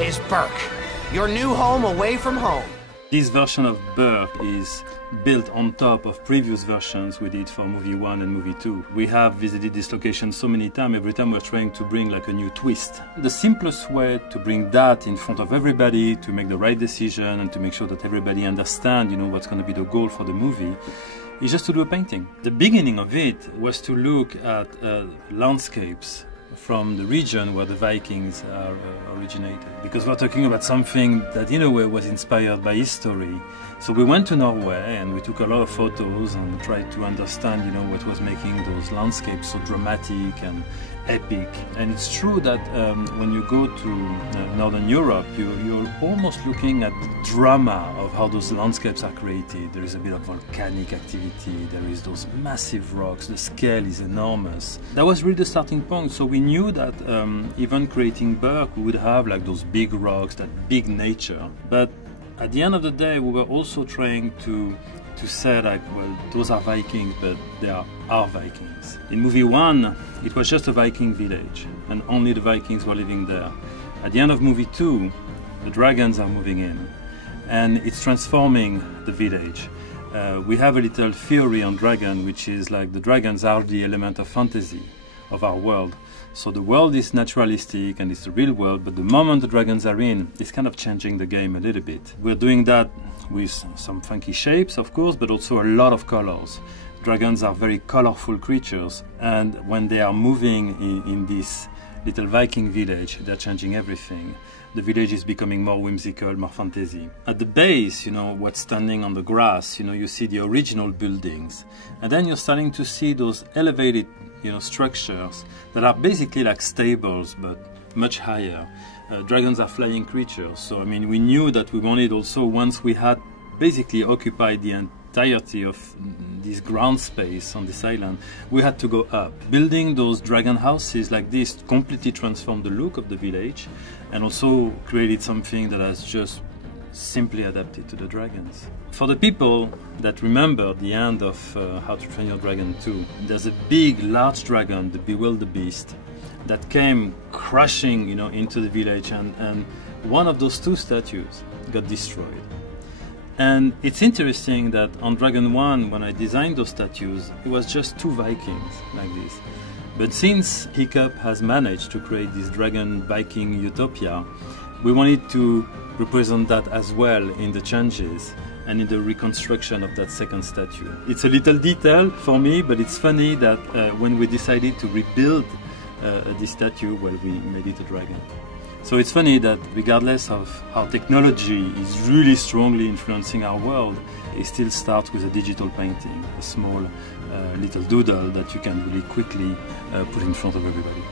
is Berk, your new home away from home. This version of Berk is built on top of previous versions we did for movie 1 and movie 2. We have visited this location so many times, every time we're trying to bring like a new twist. The simplest way to bring that in front of everybody, to make the right decision and to make sure that everybody understands, what's going to be the goal for the movie, is just to do a painting. The beginning of it was to look at landscapes from the region where the Vikings are originated, because we're talking about something that in a way was inspired by history. So we went to Norway and we took a lot of photos and tried to understand what was making those landscapes so dramatic and epic. And it's true that when you go to Northern Europe, you're almost looking at the drama of how those landscapes are created. There is a bit of volcanic activity, there is those massive rocks, the scale is enormous. That was really the starting point. So we knew that even creating Berk, we would have like those big rocks, that big nature. But at the end of the day, we were also trying to say like, well, those are Vikings, but they are our Vikings. In movie 1, it was just a Viking village, and only the Vikings were living there. At the end of movie 2, the dragons are moving in, and it's transforming the village. We have a little theory on dragon, which is like the dragons are the element of fantasy of our world. So the world is naturalistic and it's the real world, but the moment the dragons are in, it's kind of changing the game a little bit. We're doing that with some funky shapes, of course, but also a lot of colors. Dragons are very colorful creatures, and when they are moving in this little Viking village, they're changing everything. The village is becoming more whimsical, more fantasy. At the base, what's standing on the grass, you see the original buildings. And then you're starting to see those elevated structures that are basically like stables, but much higher. Dragons are flying creatures, so we knew that we wanted also, once we had basically occupied the entirety of this ground space on this island, we had to go up. Building those dragon houses like this completely transformed the look of the village and also created something that has just simply adapted to the dragons. For the people that remember the end of How to Train Your Dragon 2, there's a big, large dragon, the Bewildebeest, that came crashing, into the village, and one of those 2 statues got destroyed. And it's interesting that on Dragon 1, when I designed those statues, it was just 2 Vikings like this. But since Hiccup has managed to create this dragon Viking utopia, we wanted to represent that as well in the changes and in the reconstruction of that second statue. It's a little detail for me, but it's funny that when we decided to rebuild this statue, well, we made it a dragon. So it's funny that regardless of how technology is really strongly influencing our world, it still starts with a digital painting, a small little doodle that you can really quickly put in front of everybody.